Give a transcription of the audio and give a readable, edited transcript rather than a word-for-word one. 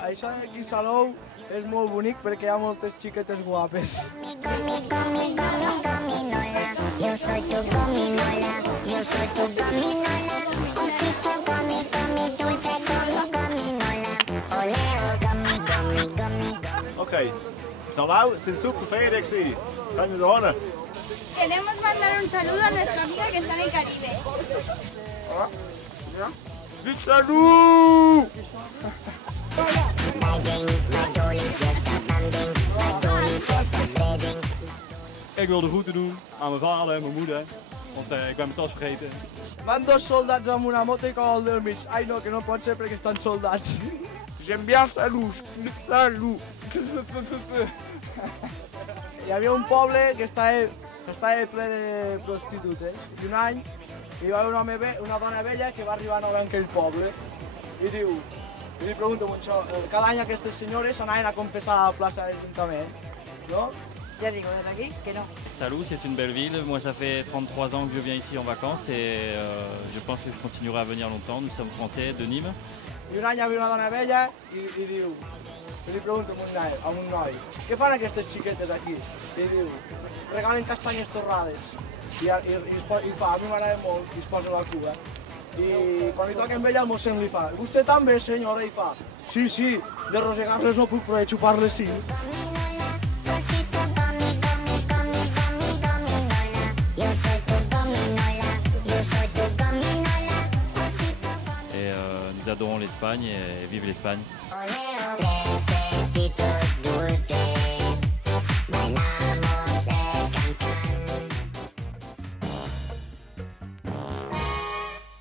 Això d'aquí Salou és molt bonic perquè hi ha moltes xiquetes guapes. Yo soy tu gominola, yo soy tu gominola. Osito gomi, gomi, dulce gomi, gominola. Oleo, gomi, gomi, gomi, gomi. Ok, Salou sind super Ferien gewesen. Können wir da hin? Queremos mandar un saludo a nuestra amiga que está en el Caribe. Salou! Ik wil de groeten doen aan mijn vader en mijn moeder, want ik ben mijn tas vergeten. Van dos soldats amb una moto i com el del mig. Ai no, que no pot ser perquè estan soldats. J'envia salut, salut. Hi havia un poble que estava ple de prostitutes i un any hi va haver una dona vella que va arribar nova en aquell poble i diu, i li pregunto això, cada any aquestes senyores anaven a confessar a la plaça de l'Ajuntament, no? Ya digo, desde aquí, que no. Salou, c'est une belle ville. Moi, ça fait 33 ans que je viens ici en vacances et je pense que je continuerai à venir longtemps. Nous sommes français de Nîmes. I un any hi havia una dona vella i diu, i li pregunto a un noi, què fan aquestes xiquetes aquí? I diu, regalen castanyes torrades. I fa, a mi m'agrada molt, i es posa la cua. I quan li toca amb ella el mossèn li fa, vostè també, senyora? I fa, sí, sí, de rosegar-les no puc, però de xupar-les sí. Nous adorons l'Espagne et vive l'Espagne.